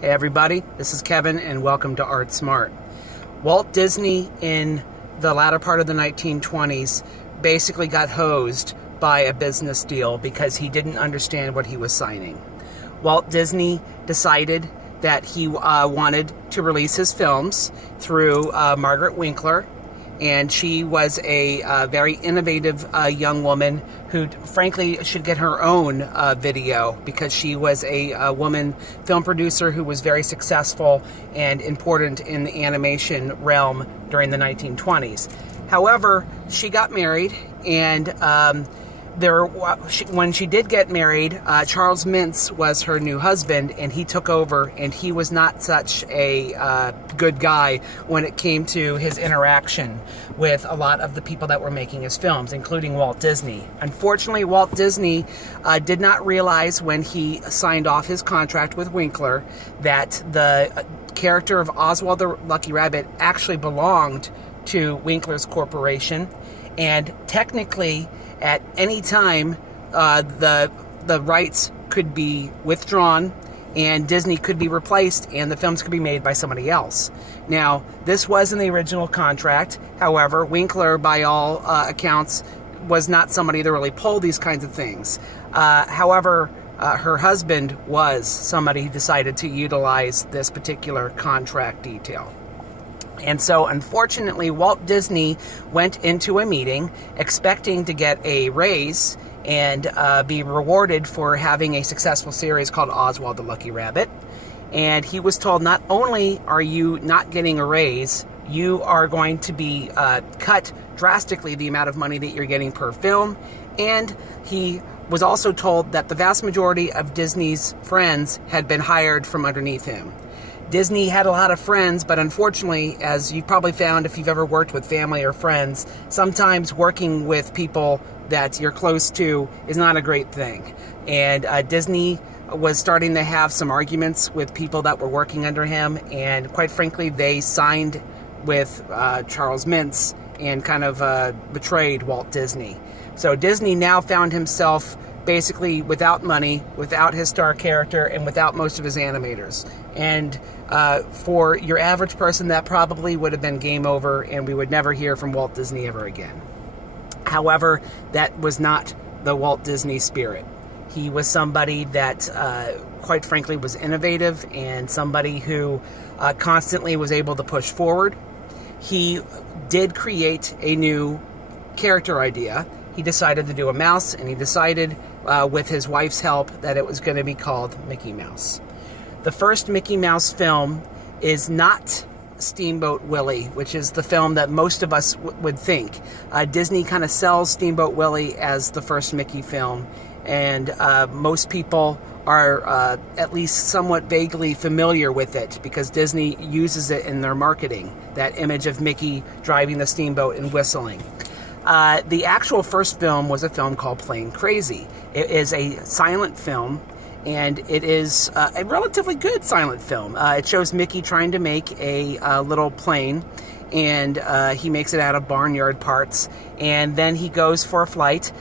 Hey everybody, this is Kevin and welcome to Art Smart. Walt Disney in the latter part of the 1920s basically got hosed by a business deal because he didn't understand what he was signing. Walt Disney decided that he wanted to release his films through Margaret Winkler, and she was a very innovative young woman who frankly should get her own video because she was a woman film producer who was very successful and important in the animation realm during the 1920s. However, she got married, and when she did get married, Charles Mintz was her new husband, and he took over, and he was not such a good guy when it came to his interaction with a lot of the people that were making his films, including Walt Disney. Unfortunately, Walt Disney did not realize when he signed off his contract with Winkler that the character of Oswald the Lucky Rabbit actually belonged to Winkler's corporation, and technically at any time the rights could be withdrawn and Disney could be replaced and the films could be made by somebody else. Now, this was in the original contract. However, Winkler, by all accounts, was not somebody to really pull these kinds of things. However, her husband was somebody who decided to utilize this particular contract detail. And so, unfortunately, Walt Disney went into a meeting expecting to get a raise and be rewarded for having a successful series called Oswald the Lucky Rabbit. And he was told, not only are you not getting a raise, you are going to be cut drastically the amount of money that you're getting per film. And he was also told that the vast majority of Disney's friends had been hired from underneath him. Disney had a lot of friends, but unfortunately, as you've probably found if you've ever worked with family or friends, sometimes working with people that you're close to is not a great thing. And Disney was starting to have some arguments with people that were working under him, and quite frankly, they signed with Charles Mintz and kind of betrayed Walt Disney. So Disney now found himself basically without money, without his star character, and without most of his animators. And for your average person, that probably would have been game over, and we would never hear from Walt Disney ever again. However, that was not the Walt Disney spirit. He was somebody that, quite frankly, was innovative and somebody who constantly was able to push forward. He did create a new character idea. He decided to do a mouse, and he decided, with his wife's help, that it was going to be called Mickey Mouse. The first Mickey Mouse film is not Steamboat Willie, which is the film that most of us would think. Disney kind of sells Steamboat Willie as the first Mickey film, and most people are at least somewhat vaguely familiar with it because Disney uses it in their marketing, that image of Mickey driving the steamboat and whistling. The actual first film was a film called Plain Crazy. It is a silent film, and it is a relatively good silent film. It shows Mickey trying to make a little plane, and he makes it out of barnyard parts, and then he goes for a flight.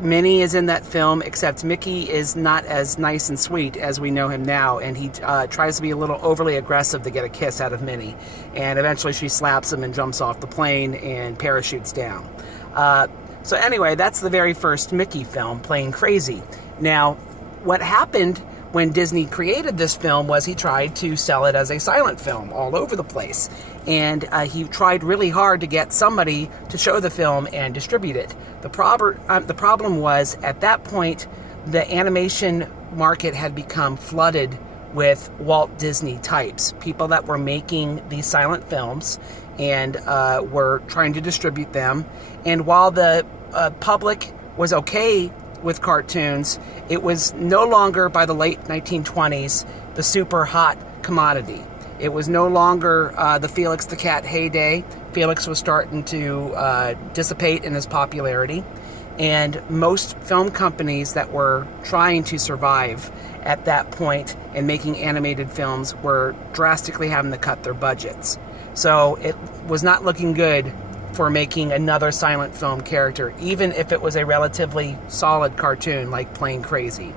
Minnie is in that film, except Mickey is not as nice and sweet as we know him now, and he tries to be a little overly aggressive to get a kiss out of Minnie, and eventually she slaps him and jumps off the plane and parachutes down. So anyway, that's the very first Mickey film, Plain Crazy. Now, what happened when Disney created this film was he tried to sell it as a silent film all over the place. And he tried really hard to get somebody to show the film and distribute it. The problem was, at that point, the animation market had become flooded with Walt Disney types, people that were making these silent films and were trying to distribute them. And while the public was okay with cartoons, it was no longer, by the late 1920s, the super hot commodity. It was no longer the Felix the Cat heyday. Felix was starting to dissipate in his popularity, and most film companies that were trying to survive at that point and making animated films were drastically having to cut their budgets. So it was not looking good for making another silent film character, even if it was a relatively solid cartoon like Plain Crazy.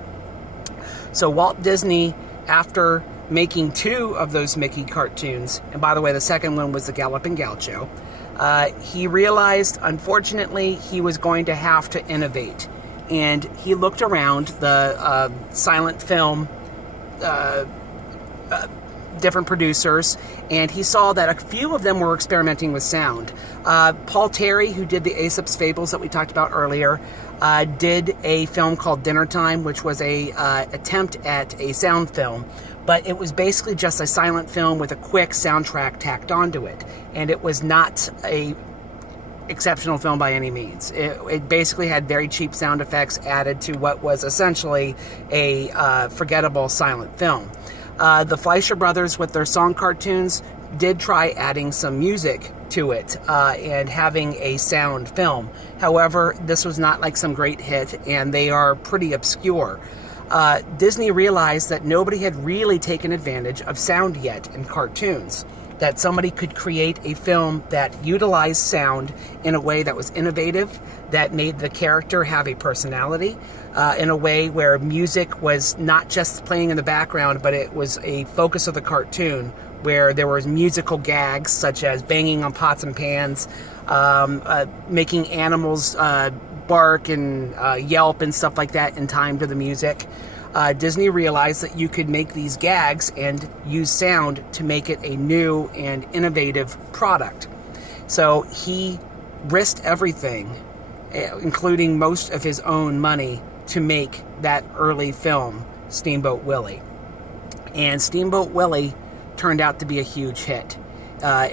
So Walt Disney, after making 2 of those Mickey cartoons, and by the way, the second one was the Galloping Gaucho, he realized, unfortunately, he was going to have to innovate. And he looked around the silent film, different producers, and he saw that a few of them were experimenting with sound. Paul Terry, who did the Aesop's Fables that we talked about earlier, did a film called Dinner Time, which was a attempt at a sound film, but it was basically just a silent film with a quick soundtrack tacked onto it, and it was not a exceptional film by any means. It basically had very cheap sound effects added to what was essentially a forgettable silent film. The Fleischer Brothers, with their song cartoons, did try adding some music to it and having a sound film. However, this was not like some great hit, and they are pretty obscure. Disney realized that nobody had really taken advantage of sound yet in cartoons, that somebody could create a film that utilized sound in a way that was innovative, that made the character have a personality, in a way where music was not just playing in the background, but it was a focus of the cartoon, where there was musical gags such as banging on pots and pans, making animals bark and yelp and stuff like that in time to the music. Disney realized that you could make these gags and use sound to make it a new and innovative product. So he risked everything, including most of his own money, to make that early film, Steamboat Willie. And Steamboat Willie turned out to be a huge hit.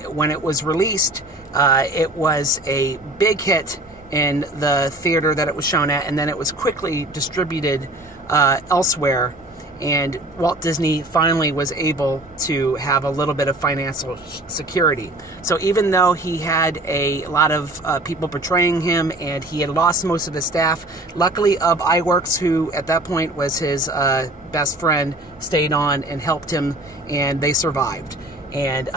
When it was released, it was a big hit in the theater that it was shown at, and then it was quickly distributed elsewhere, and Walt Disney finally was able to have a little bit of financial security. So even though he had a lot of people portraying him, and he had lost most of his staff, luckily iWorks, who at that point was his best friend, stayed on and helped him, and they survived. And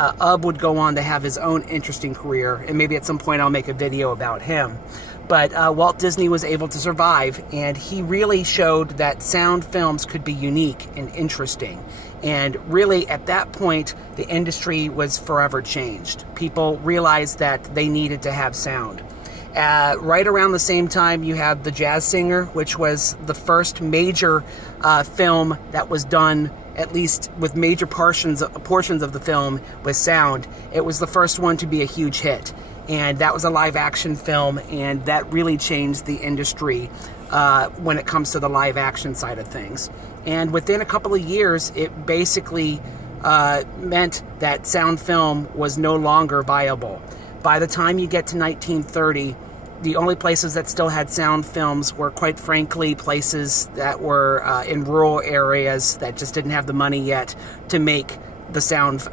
would go on to have his own interesting career, and maybe at some point I'll make a video about him. But Walt Disney was able to survive, and he really showed that sound films could be unique and interesting. And really, at that point, the industry was forever changed. People realized that they needed to have sound. Right around the same time, you have The Jazz Singer, which was the first major film that was done, at least with major portions of the film with sound. It was the first one to be a huge hit. And that was a live-action film, and that really changed the industry when it comes to the live-action side of things. And within a couple of years, it basically meant that sound film was no longer viable. By the time you get to 1930, the only places that still had sound films were, quite frankly, places that were in rural areas that just didn't have the money yet to make the sound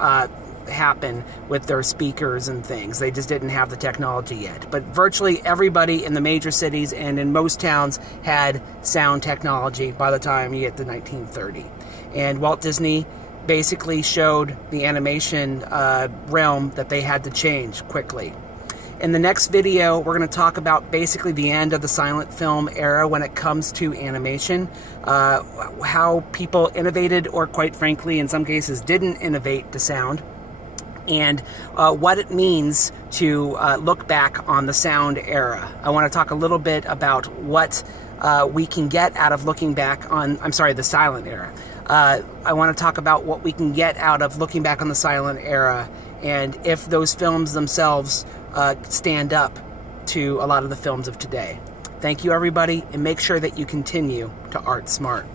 happen with their speakers and things. They just didn't have the technology yet. But virtually everybody in the major cities and in most towns had sound technology by the time you get to 1930. And Walt Disney basically showed the animation realm that they had to change quickly. In the next video, we're going to talk about basically the end of the silent film era when it comes to animation, how people innovated, or quite frankly, in some cases, didn't innovate the sound, and what it means to look back on the sound era. I want to talk a little bit about what we can get out of looking back on, the silent era. I want to talk about what we can get out of looking back on the silent era, and if those films themselves stand up to a lot of the films of today. Thank you, everybody, and make sure that you continue to art smart.